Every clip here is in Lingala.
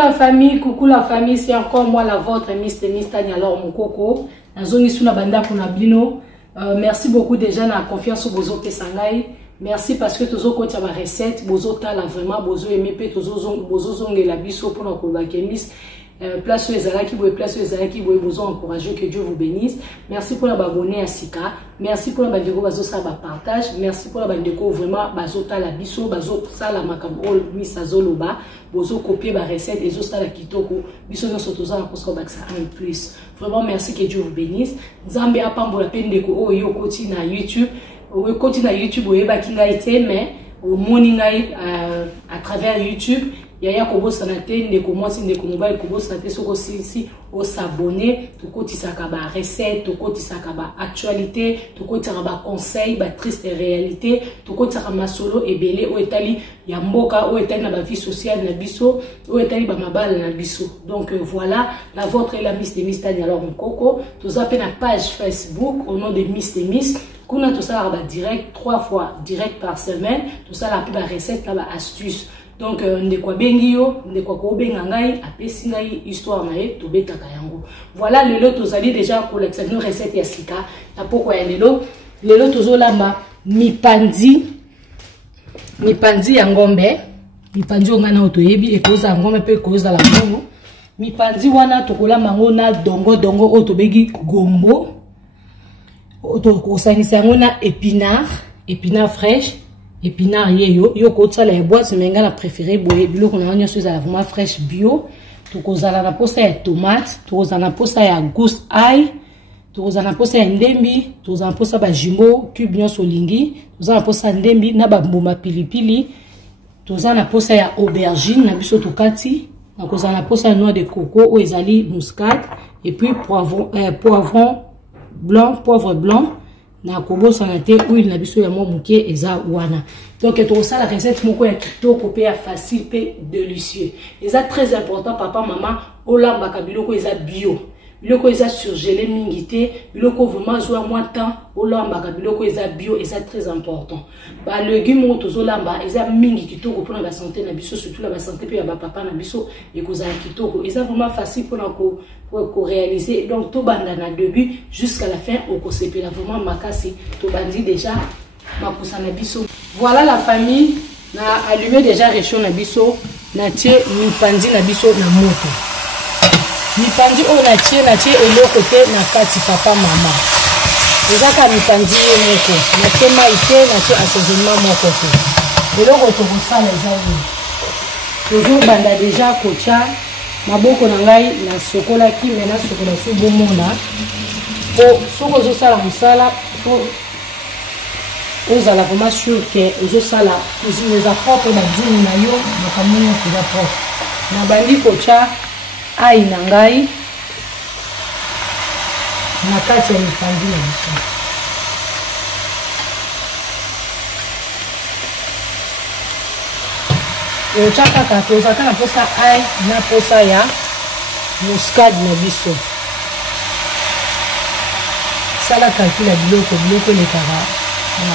la famille, c'est encore moi la vôtre, Miss Tania alors mon coco. Merci beaucoup déjà la confiance au Bozo Pesangai. Merci parce que tous autres ma recette, Bozo Tala vraiment, Bozo MP, Bozo Zongue la biso pour notre bakemis. Place où les alaki, Bozo encouragé, que Dieu vous bénisse. Merci pour l'abonner à Sika. Merci pour la bandeko Bazo ça partage. Merci pour la bandeko vraiment Bazo Tala biso, Bazo Sala Makabol, Miss Azoloba, Bozo copier ma recette et Zosta la Kitoko, biso dans ce toza pour ça en plus. Vraiment merci que Dieu vous bénisse. Nzambe a pas pour la peine de ko yo koti na YouTube. Au côté na YouTube, vous avez mais au morning à travers YouTube, il y a kobo sanate ne commence ne komoba kobo sanate soko si au s'abonner, to koti sakaba recette, to koti sakaba actualité, to koti sakaba conseil, ba triste réalité, to koti sakaba solo et belé au etali ya mboka au etali na ba vie sociale na biso, au etali ba mabala na biso. Donc voilà, la vôtre est la Miss de Miss Tania alors mon coco, to zappé na page Facebook au nom de Miss de Miss. Kuna tout ça va direct 3 fois direct par semaine, tout ça la recette la astuce. Donc de quoi bengio, de quoi ko bengangai, apesi ngai histoire nae to betaka yango. Voilà le lot tozali déjà pour l'exemple recette ya sika. Ta poko ya lelo tozolamba mipandi ya ngombe. Mipandi ongana otoyebi ekoza ngombe pe koza la mongo. Mipandi wana tokolamba ngo na dongo otobegi gombo. Otokosanisa ngo na épinard fraîche. Épinard yo kotsa la boîte menga na préféré boye biloko na onyo soza vraiment fraîche bio tokozala na posa ya tomate tokozala na posa ya gousse ail tokozala na posa ya ndembi tokozala na posa ba jumbo cube nyonso lingi tokozala na posa ndembi na ba mbuma pilipili tokozala na posa ya aubergine na biso tokati na kozala na posa ya noix de coco ou ezali muscade et puis poivre blanc na kobo sanate huile na biso ya momuke eza wana. Donc to ça la recette moko ya kitoko pe ya facile pe délicieux. Eza très important papa maman olamba ka biloko eza bio. Biloko eza surgelé mingité, biloko vraiment joa moins temps olamba ka biloko eza bio eza très important. Ba légumes tozolamba eza mingi kitoko pour la santé na biso surtout la santé pe ya ba papa na biso et koza kitoko. Eza vraiment facile pour réaliser donc tout banda na début jusqu'à la fin au kosepe la vraiment makasi to bandi déjà makusa na biso. Voilà la famille na allumé déjà réchaud na biso na tie mipandi na biso na moto. Mipandi o na tie eloko te na kati papa mama. Ezaka mipandi moko na tie maïté na tie assaisonnement moko te. Eloko to kosala ezali. Toujours banda déjà kocha maboko na ngai na sokola ki mena sokola su bomona po soko zo sala musala po ozala vraiment sûr que ozo sala cuisine za propre ba dini na yo na kamunyo za propre na bandi kocha ai na ngai na kati ya mipandi na biso chaka katoza kana posa ai na posa ya muscade na biso sala calcula biloko le kara na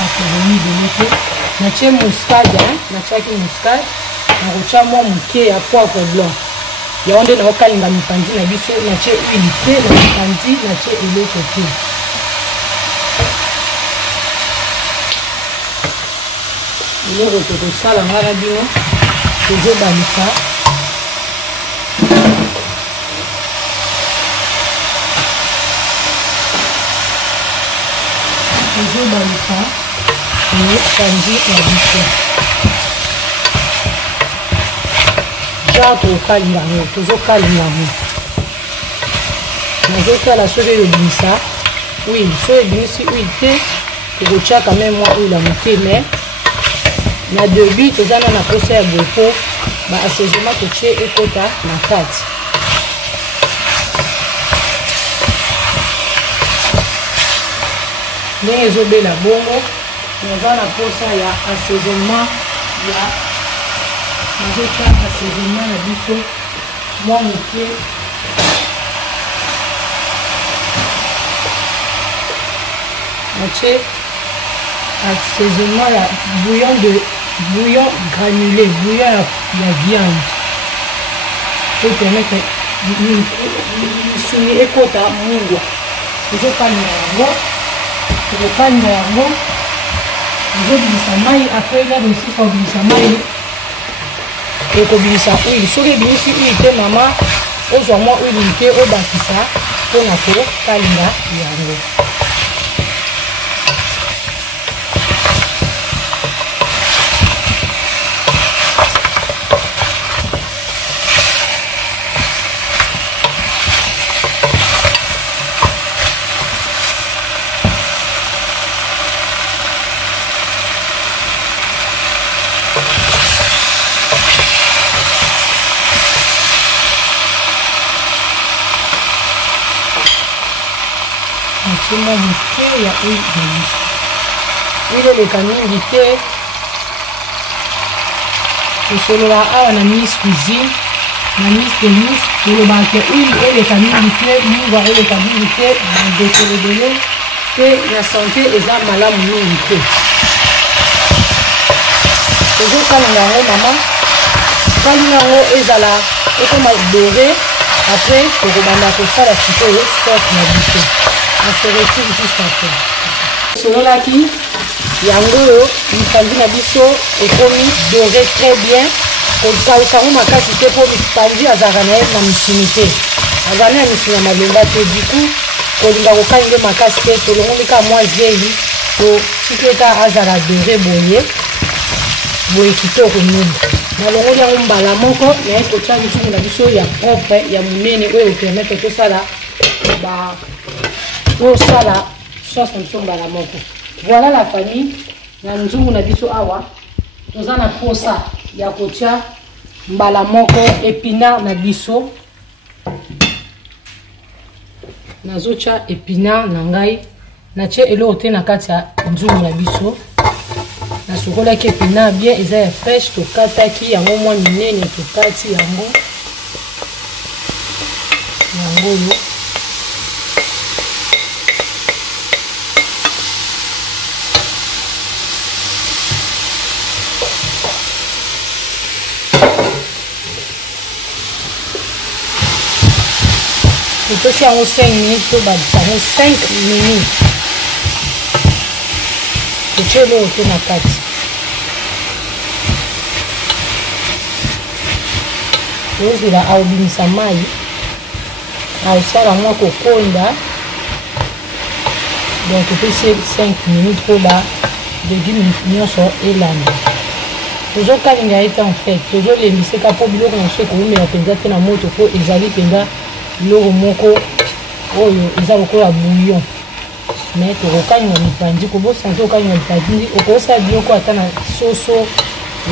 akomi biloko na che muscade na chaki muscade na rocha mo muke ya poivre blanc ya onde na okalinga mipandi na biso na che huile pe na mipandi na che eloko te eloko tokosala ngana bino tozobalisa mipandi na biso ja tokalinga ngo tozokalinga ngo nazotala soki eyobimisa oui soki ebimisi huile te tokotia quand même mwa huile ya moke mais na début tozana na posa ya bopo ba assaisonnement totie ekota na kati ndenge ezobela bongo naza na posa ya assaisonnement ya nazotia assaisonnement na biso mwa moke natie assaisonnement ya bouillon granulé, bouillon la viande. pour permettre misuni ekota mungwa. Tozo kalinga yango, tokokalinga yango, tozobilisa mai. Après là aussi kobilisa mai ekobilisa huile. Soki ebilisi huile te mama ozwa mwa huile moke obakisa mpona kokalinga yango. C'est mon moqué, il y a huile d'olive. Huile de canine te. Et solo la a on a mis cuisine, on a mis de l'huile, et le banque huile et les canines te, nous voir les canines te, dans des télé et la santé est à malade nous te. Toujours quand on a maman, quand on a est à la, et comme elle doré, après pour rebander tout ça la super sauce na biso. On se retrouve juste après. Selon la qui, yango mifandi na biso ekomi doré très bien. Pour kausango makasi te pour mifandi azaka na na misimité. Azana na misina malemba te du coup, kolinga kokange makasi te tolongo ka mwa zeli to tiketa azala doré boye. Boye kitoko nini. Na longo yango mbala moko na to tsa bitu na biso ya propre ya munene oyo permettre tout ça là ba au sala sauce msomba la moko. Voilà la famille na nzungu na biso awa toza na posa ya kotia mbala moko épinard na biso nazocha épinard na ngai na tie elo te na kati ya nzungu na biso na sokola ki épinard bien eza ya fraîche to kataki yango mwa minene to kati yango yo il faut faire 5 minutes pour battre 5 minutes. Et tu es là au tour na kati. Ozi la aubimisa mai. Ausala mwa kokonda. Donc il faut faire 5 minutes pour battre légumes nyonso elanda. Toujours kalinga ete en fait, toujours les lycées kapo biloko na soko mais apenza te na moto po ezali penza biloko moko oyo eza lokola bouillon. Mais tokokanga mipandi ko bosante okanga mipandi okosa biloko ata na soso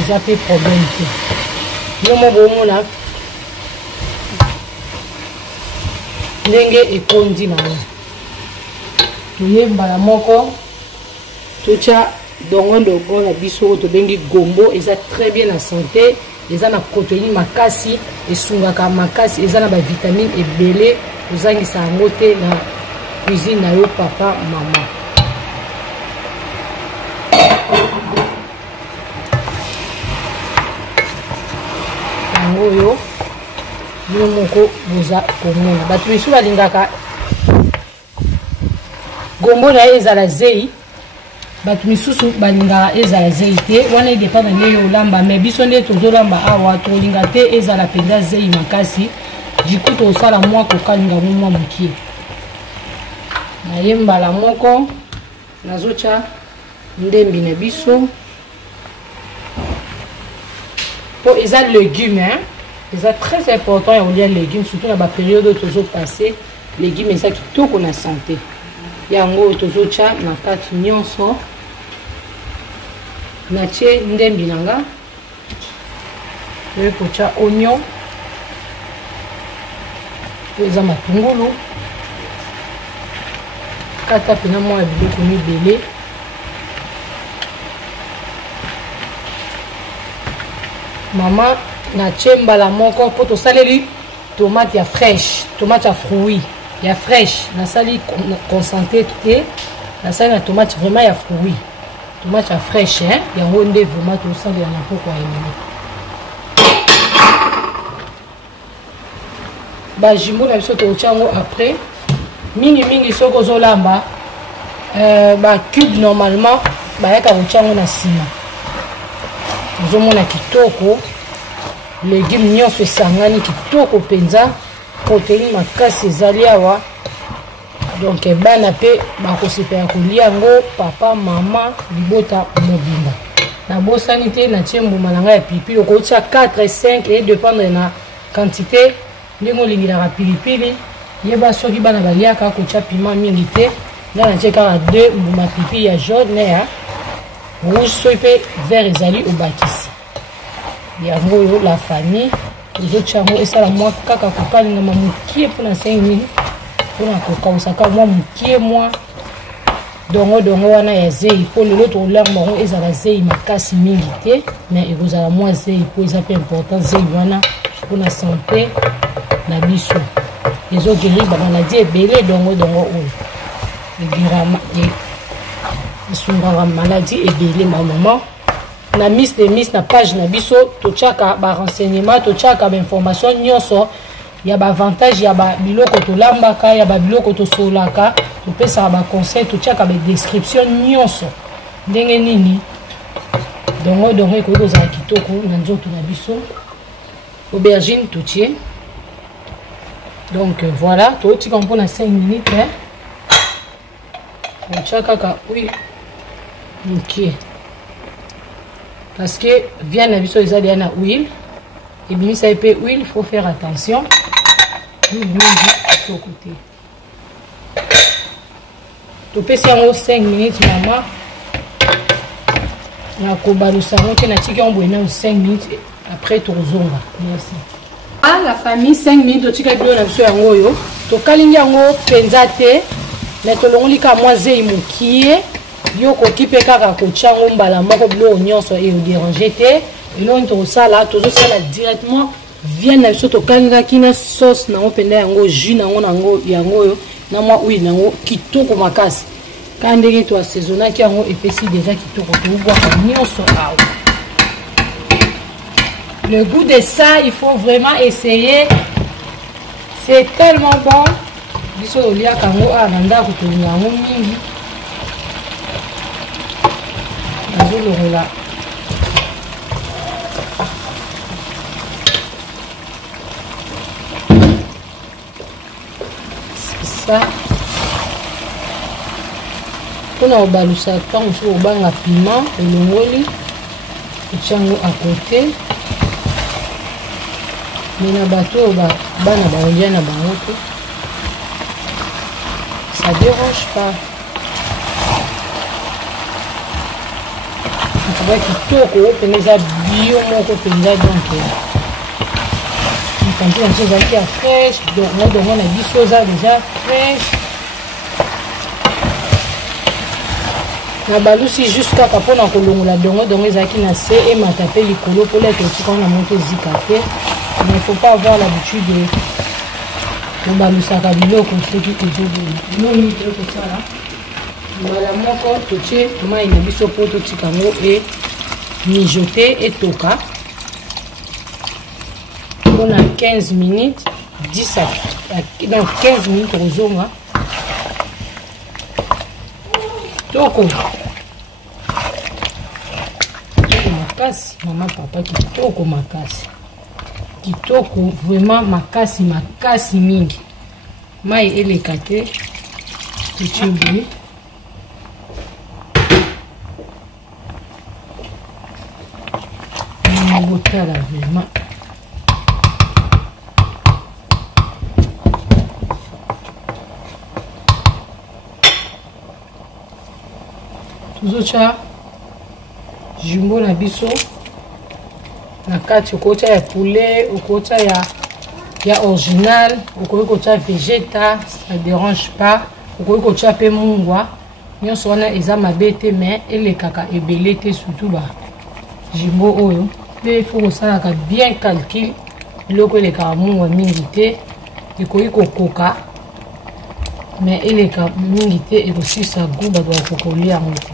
eza pe problème te. Yo mo bomona ndenge ekondi na yo. Toyemba la moko tocha dongo ndogo na biso to bengi gombo eza très bien en santé, eza na protéine makasi esungaka makasi eza na ba vitamine ebele ozangisa yango te na cuisine na yo papa mama. Yango yo yo moko boza komona bato biso balingaka gombo na ezala zei. Bato misusu balingaka ezala zei te wana edepa na ndenge olamba mais biso nde tozolamba awa tolinga te ezala mpenza zei makasi diku tosala mwa kokalinga mwa mokie. Nayembala moko nazocha ndembi na biso po eza légumes hein. C'est très important et on lia légumes surtout dans la période où tozo passé légumes eza kitoko na santé. Yango tozocha na kati nyonso na tie ndembi nanga le kocha oignon eza matungulu kata pena mwa biloko mibele mama na tie mbala moko po tosaleli tomate ya fraîche tomate ya fruit ya fraîche na sali concentré te na sali na tomate vraiment ya fruit tomate ya fraîche hein yango nde vraiment tosali na poko ya yemeli ba jimbo na biso to chango après mingi soko zolamba ba cube normalement ba yaka chango na sima zomona kitoko légumes nyonso esangani kitoko penza protéine makasi ezali awa donc bana pe bakosepela kolia yango papa mama libota mobimba na bosani te na tie mbuma na ngai ya pilipili okotia 4 5 et dépendre na quantité ndenge olingilaka pilipili yeba soki bana baliaka kotia piment mingi te nga na tie kaka 2 mbuma pilipili ya jaune na ya rouge soki mpe vert ezali obakisi yango oyo la famille tozotia yango esala mwa kaka kokalingama mokie mpona 5 minutes mpona kokausaka mwa mokie mwa dongo wana ya zei mpo lelo tokolamba yango ezala zei makasi mingi te mais ekozala mwa zei mpo eza mpe important zei wana mpona santé na biso ezogeri bamaladi ebele dongo oyo esungaka maladi ebele mamama na miss na page na biso totiaka barenseignement totiaka bainformation nyonso ya bavantage ya babiloko tolambaka ya babiloko tosolaka topesaka baconseil totiaka badescription nyonso ndenge nini dongo ekoki kozala kitoko na nzoto na biso aubergine totie donc voilà totika mpona 5 minutes totia kaka oui mokie parce que viande na biso eza deya na huile ebimisa ye mpe huile, il faut faire attention huile mingi kitoko te topesi yango 5 minutes mama na kobalusa yango te natiki yango boye nano 5 minutes après tozonga merci la famille 5 minutes totika biloko na biso yango oyo tokalingi yango mpenza te mais tolongoli kaka mwa zei mokie yo koki mpe kaka kotia yango mbala moko biloko nyonso eoderange te eloko tokosala tozosala directement viande na biso tokalingaki na sauce nango mpenza yango jus nango yango oyo na mwa huile nango kitoko makasi ka ndenge toassaisonnaki yango epesi deja kitoko tobwaka nyonso awa. Le goût de ça, il faut vraiment essayer. C'est tellement bon. Biso olia kango ananda kutulia yango mingi. Azolola. C'est ça. Pona obalusa tango so obanga piment elongoli. Echango à côté. Mais na bateau bana baolia na bango te. Ça dérange pas. Tu vois kitoko peneza bio moko penza donc. Quand tu as des qui fraîche, donc on a dit choses déjà fraîche. Na balusi jusqu'à kapona kolongola dongo ezaki na se et matape likolo pour les petits quand on a monté zikate. Mais il ne faut pas avoir l'habitude de balusaka biloko soki ezobela. Non ni trop que ça là. Mbala moko totie mai na biso po totika ngo et mijoter et toka. On a 15 minutes, 10 donc 15 minutes rozonga. Toko makasi, maman papa kitoko makasi. Kitoko vraiment makasi mingi. Mai eleka te. Tuchimbi. Botala vraiment. Tuzocha jumbo na biso na kati okota ya poulet okota ya original okota végétal, ça dérange pas okota pe mungwa nyonso wana eza mabete mais elekaka ebele te surtout ba jumbo oyo pe faut kosalaka bien calcul biloko elekaka mungwa mingi te ekoki kokoka mais eleka mingi te ekosisa goût bato bakokolia yango te.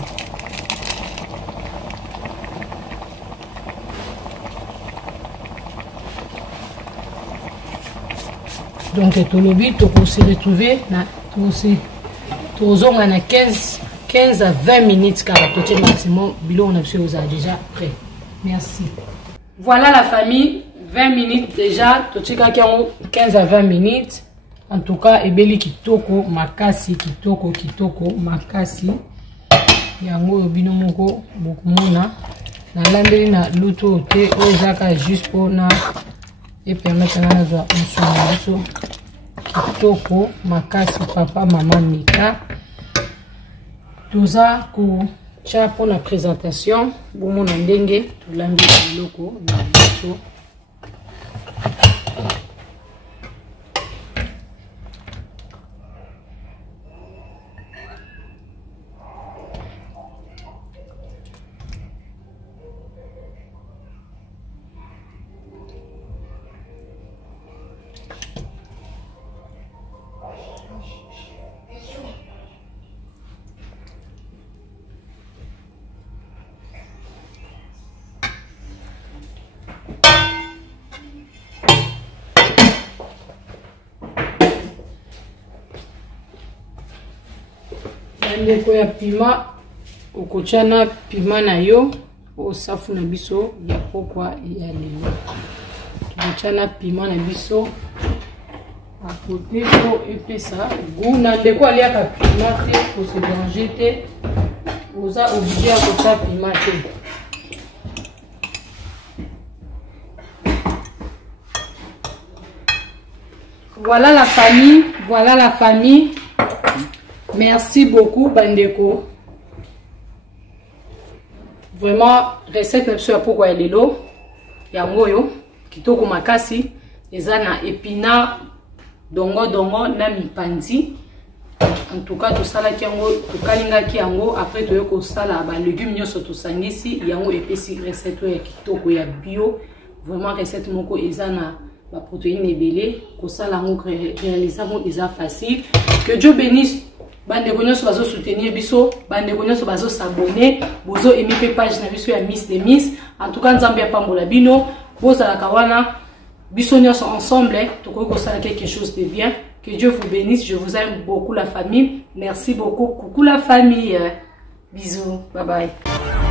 Donc tolobi toko se retrouver na tozonga na 15 à 20 minutes car totie maximum bilo on a déjà prêt. Merci. Voilà la famille, 20 minutes déjà, totika 15 à 20 minutes. En tout cas, ebeli kitoko makasi kitoko makasi. Yango bino moko bokumona na lambeli na luto te ozaka juste pour na et permettre na zwa nsonga kitoko makasi papa maman Mika. Toza ko cha pour la présentation bomona ndenge tolambi biloko na biso. Ndeko ya pima okochana pima na yo osafu na biso ya pokwa ya lelo. Okochana pima na biso a côté pour epesa goût na ndeko aliaka pima te pour se déranger te. Oza obligé à kocha pima te. Voilà la famille. Merci beaucoup bandeko. Vraiment recette na biso ya poko ya lelo yango yo kitoko makasi eza na épinard dongo na mipanzi. En tout cas tosalaki yango tokalingaki yango après toyo kosala ba légumes nyonso tosangisi yango epesi recette ya kitoko ya bio. Vraiment recette moko eza na ba protéines ebele kosala yango réaliser yango eza facile. Que Dieu bénisse. Bande konyoso bazo soutenir biso, bande konyoso bazo s'abonner, bozo aimer page na biso ya Miss de Miss. En tout cas nzambe apambola bino, boza la kawana biso nyonso ensemble, toko kosala quelque chose de bien. Que Dieu vous bénisse, je vous aime beaucoup la famille. Merci beaucoup. Coucou la famille. Bisous. Bye bye.